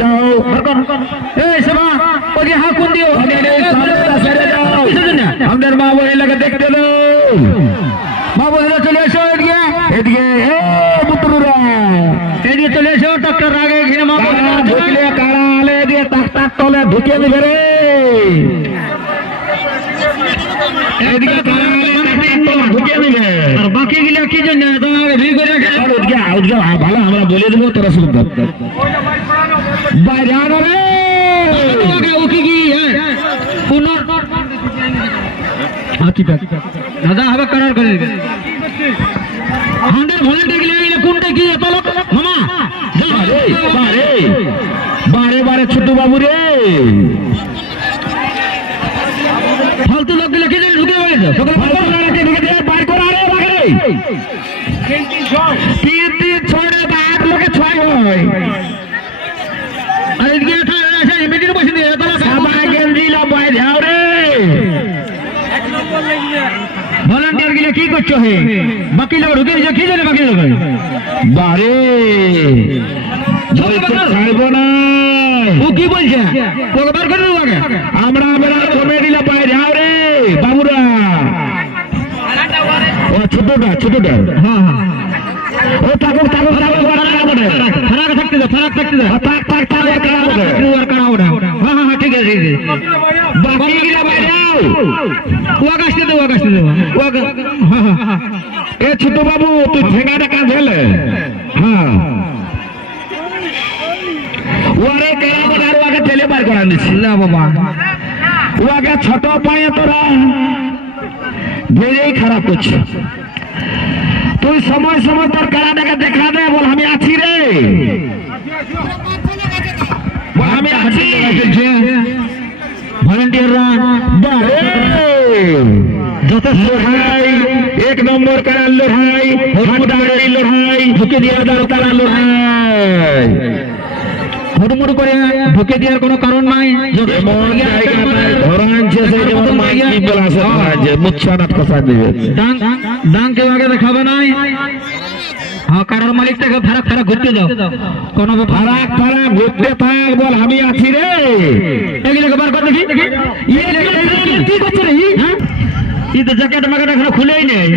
যাও এই সবা ওকে হাকুন দিও আমাদের মা বোনেরাকে দেখতে দাও মা বোনেরা চলে এসো এদিকে এদিকে পুত্ররা এদিকে চলে এসো টক্কর আগে ঘিরে মা বোনেরা ঢুকলে কারা আলে দিয়ে টাক টাক তলে ঢুকে দিবে রে এদিকে কারা আলে টাক তলে ঢুকে দিবে আর বাকি গিলা কি জন্য তোমাকে ভিড় করে এদিকে ভালো আমরা বলে দেবো তোরা শুরু কর বাইরে আনো রে উঠে কি পুনর দাদা হবে করার করে আমাদের ভলেন্টিয়ার গিলা গিলা কোনটা কি এত লোক মামা বারে বারে বারে বারে ছোট বাবু রে ফালতু লোক গিলা কি ঢুকে বলেছে সকল ফালতু লোককে ঢুকে দিয়ে বাইর করা রে বাগে তিন তিন ছড়ে বাদ লোকে ছয় হয় আর এদিকে এসে মিটিং বসে দিয়ে সাদা গেঞ্জি লা বাইরে যাও রে ভলান্টিয়ার গিলা কি করছো হে বাকি লোক ঢুকে দিয়েছে কি জানে বাকি লোক বারে ছাড়বো না ও কি বলছে বলবার করে আগে আমরা কমেডি লা বাইরে যাও রে বাবুরা ও ছোটটা হ্যাঁ হ্যাঁ ও থাকো ফারাক থাকতে দাও থাক কারা ওটা হ্যাঁ ঠিক আছে বাকি গিলা বাইরে যাও ওয়াক আসতে দেবো এ ছোট বাবু তুই ঠেঙ্গাটা কাজ হলে হ্যাঁ ওরে কেরা বাজার ওকে ঠেলে বার করা নিচ্ছি না বাবা ওকে ছোট পায়ে তোরা ভেবেই খারাপ করছে তুই সময় তোর কারাটাকে দেখা দে বল আমি আছি রে আমি আছি ভলেন্টিয়াররা যথেষ্ট লড়াই এক নম্বর কারার লড়াই লড়াই ঢুকে দেওয়ার দরকার লড়াই হুড়মুড় করে ঢুকে দেওয়ার কোনো কারণ নাই ডাং কেউ আগে দেখাবে নাই হ্যাঁ কারোর মালিকটাকে ফারাক ঘুরতে দাও কোন ফারাক ঘুরতে থাক বল আমি আছি রে এগুলোকে বার কর দেখি কি করছে রে ই তো জ্যাকেট মাকেট এখনো খুলেই নেই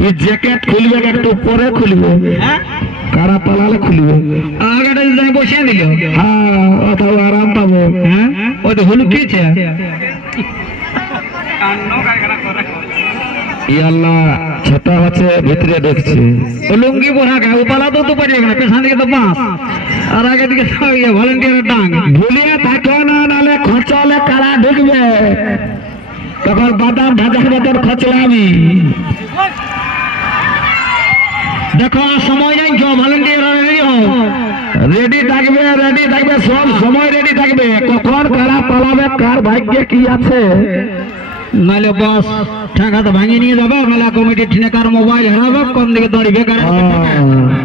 এই জ্যাকেট খুলবে একটু পরে খুলবে কারা পালালে খুলবে আগাটা যদি বসিয়ে দিল হ্যাঁ ওটাও আরাম পাবো হ্যাঁ ওই তো হলুদ খেয়েছে আল্লাহ ছোট হচ্ছে ভিতরে ঢুকছে লুঙ্গি পরা গায়ে পালা তো পারি না পেছন দিকে তো বাঁশ আর আগে দিকে ভলেন্টিয়ারের ডাং ভুলিয়ে থাকো না নাহলে খরচলে কারা ঢুকবে তখন বাদাম ভাজার মতন খচলামি দেখো সময় যাই ভলেন্টিয়ার রেডি থাকবে সব সময় রেডি থাকবে কখন কারা পালাবে কার ভাগ্যে কি আছে নাহলে বস ঠেকা তো ভাঙিয়ে নিয়ে যাবে মেলা কমিটির ঠিনে কার মোবাইল হারাবে কোন দিকে দৌড়িবে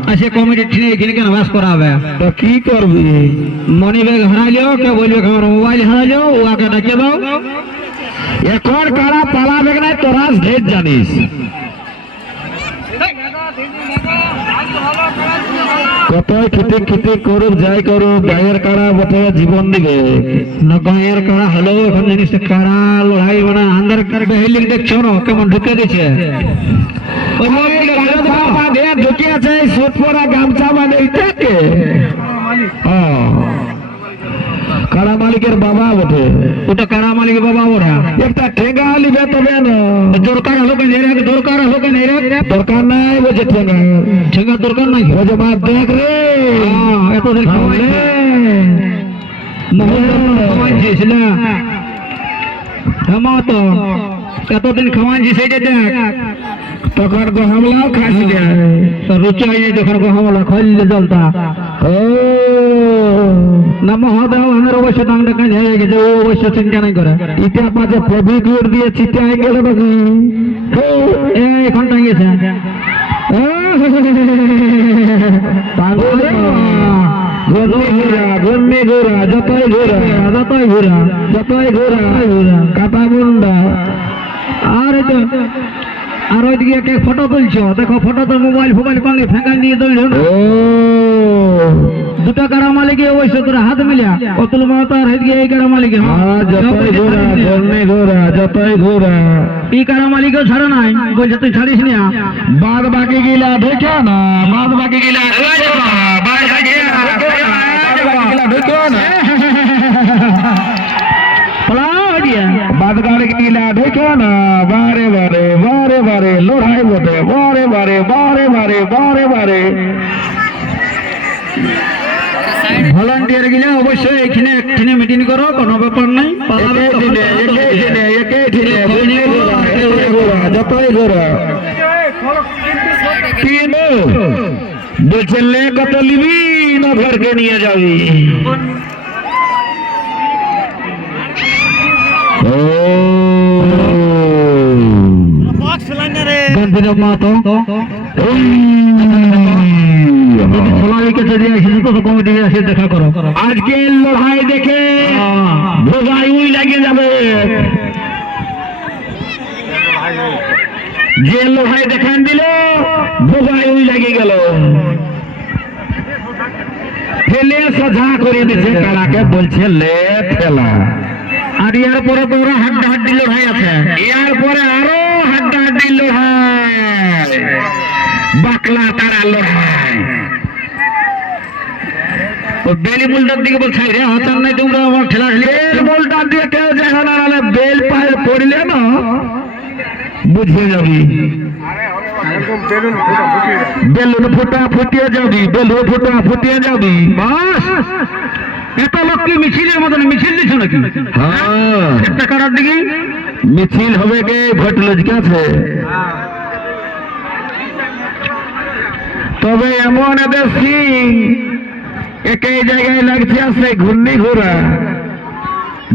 আর সে কমিটির ঠিনে এখানে কেন বাস করাবে তো কি করবি মনি ব্যাগ হারাইলেও কে বলবে আমার মোবাইল হারাইলেও ওকে ডেকে দাও এখন কারা পালাবে না তোরা ঢের জানিস কতই খেতে করুক যাই করুক গায়ের কারা বটে জীবন দিবে না গায়ের কারা হলো এখন জানিস কারা লড়াই মানে আন্দার হেলিং দেখছো না কেমন ঢুকে দিচ্ছে ঢুকে আছে সুট পরা গামছা মানে কারা মালিকের বাবা বটে ওটা কারা মালিকের বাবা ওরা একটা ঠেঙ্গা লিবে তবে দরকার হলো দরকার নাই বলছে ঠেঙ্গা দরকার নাই বলছে মা দেখ রে এতদিন খাওয়াইছিস না তো এতদিন খাওয়াইছিস সেইটা দেখ তখন গহমলাও খাসি রুচি হয়ে যায় যখন গহমলা খাইলে জলটা ও না মহোদয় আমার অবশ্য দামটা কাজ হয়ে গেছে ও অবশ্য চিন্তা নাই করে ইটা পাশে ফেভিকুইট দিয়ে চিটা হয়ে গেল নাকি এখন টাঙিয়েছে যতই ঘোরা কাটা মুন্ডা আর ওইদিকে ফটো তুলছো দেখো ফটো তো মোবাইল করলে ফেঁকা নিয়ে তুলছো দুটা কাড়া মালিকে অবশ্য তোর হাত মিলিয়া অতুল মাতার হেদ গিয়ে এই কাড়া মালিকে যতই ঘোরা ঘূর্ণি ঘোরা যতই ঘোরা এই কাড়া মালিকেও ছাড়া নাই বলছে তুই ছাড়িস না বাদ বাকি গিলা ঢেকে না বাদ বাকি গিলা ঢেকে না বাদ গাড়ি গিলা ঢেকে না বারে বারে বারে বারে লড়াই বটে বারে বারে বারে বারে বারে বারে ভলান্টিয়ার গিলে অবশ্যই এখানে মিটিং করো কোনো ব্যাপার নাই যতই ঘোরা বলছে লে কত লিবি না ঘরকে নিয়ে যাবি গণপতি মাতো দেখা করো আজকে লড়াই দেখে ভোগাই লাগে যাবে যে লড়াই দেখান দিল ভোগাই লাগে গেল ফেলে সোজা করে দিচ্ছে কারাকে বলছে লে ফেলা আর ইয়ার পরে তো ওরা হাড্ডাহাড্ডি লড়াই আছে ইয়ার পরে আরো হাড্ডাহাড্ডি লড়াই বাকলা তারা লড়াই বেলি মুলটার দিকে বলছে রে হাতার নাই তোমরা আমার ঠেলা বেল মুলটার দিকে কেউ দেখা না বেল পায়ে পড়লে না বুঝে যাবি বেলুন ফুটা ফুটিয়ে যাবি বেলুন ফুটা ফুটিয়ে যাবি বাস এত লোক কি মিছিলের মতন মিছিল দিচ্ছ নাকি হ্যাঁ একটা কারার দিকে মিছিল হবে কে ভোট লজকে আছে তবে এমন এদের সিং একই জায়গায় লাগছে আছে ঘূর্ণি ঘোরা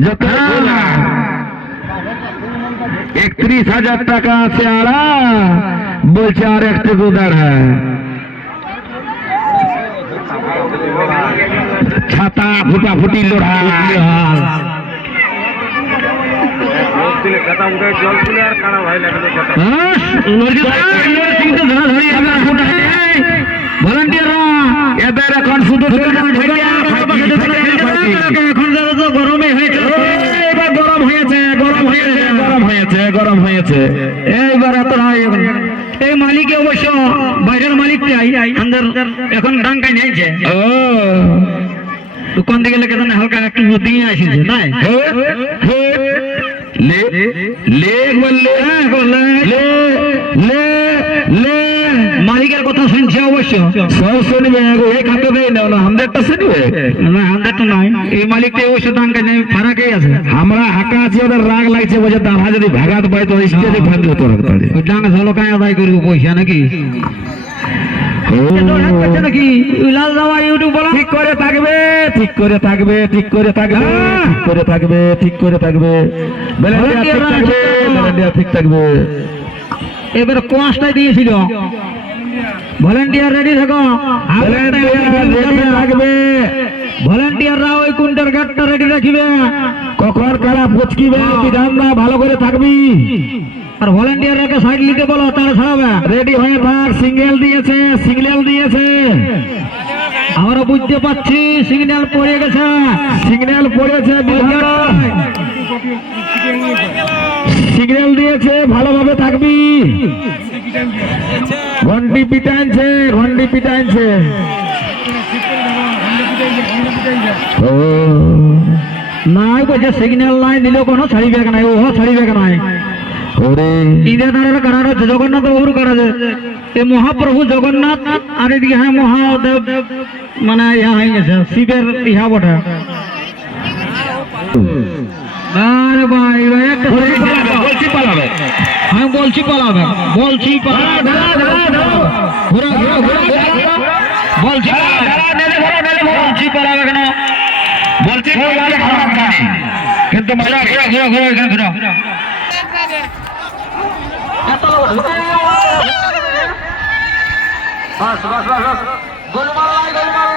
যত 31,000 টাকা আছে আড়া বলছে আর একটু দাঁড়া ছাতা ফুটা ফুটি লড়াই এদের এখন শুধু গরমে হয়েছে গরম হয়েছে গরম হয়েছে গরম হয়েছে গরম হয়েছে এইবার এত এই মালিক অবশ্য বাইরের মালিকটাই এখন ডাঙ্কাই নিয়েছে দোকান থেকে লেগে হালকা একটু দিয়ে আসিছে নাই মালিকের কথা শুনছে অবশ্য সব শুনবে ওই খাতে দেয় না আমাদেরটা শুনবে না আমাদেরটা নাই এই মালিকটা অবশ্য ডাঙ্কাই নেই ফারাকেই আছে আমরা হাঁকা আছি ওদের রাগ লাগছে বলছে দাঁড়া যদি ভাগাত পাই তো স্টেজে ফাঁদি হতো ওই ডাঙ্গা ঝলো কায় আদায় করবো পয়সা নাকি নাকি লাল জামা ইউটিউব বলা ঠিক করে থাকবে ঠিক করে থাকবে ঠিক করে থাকবে ঠিক করে থাকবে ঠিক করে থাকবে ঠিক থাকবে এবার কোয়াশটাই দিয়েছিল ভলেন্টিয়ার রেডি থাকো থাকবে ভলেন্টিয়াররা ওই কুন্টার গাটটা রেডি রাখিবে কখন কারা পুচকিবে বিধানরা ভালো করে থাকবি আর ভলেন্টিয়ারকে সাইড নিতে বলো তারা ছাড়াবে রেডি হয়ে থাক সিগন্যাল দিয়েছে সিগন্যাল দিয়েছে আমরা বুঝতে পারছি সিগন্যাল পড়ে গেছে সিগন্যাল পড়েছে সিগন্যাল দিয়েছে ভালোভাবে থাকবি ঘন্টি পিটাইছে ঘন্টি পিটাইছে নাই বলছে সিগন্যাল নাই দিলেও কোনো ছাড়িবে নাই ও ছাড়িবে নাই জগন্নাথ বাবুর করা এই মহাপ্রভু জগন্নাথ আর এদিকে হ্যাঁ মহাদেব মানে ইহা হয়ে গেছে শিবের ইহা বটে আরে ভাই বলছি পালাবে আমি বলছি পালাবে বলছি বলছি পালাবে কেন বলছি কিন্তু গোলমাল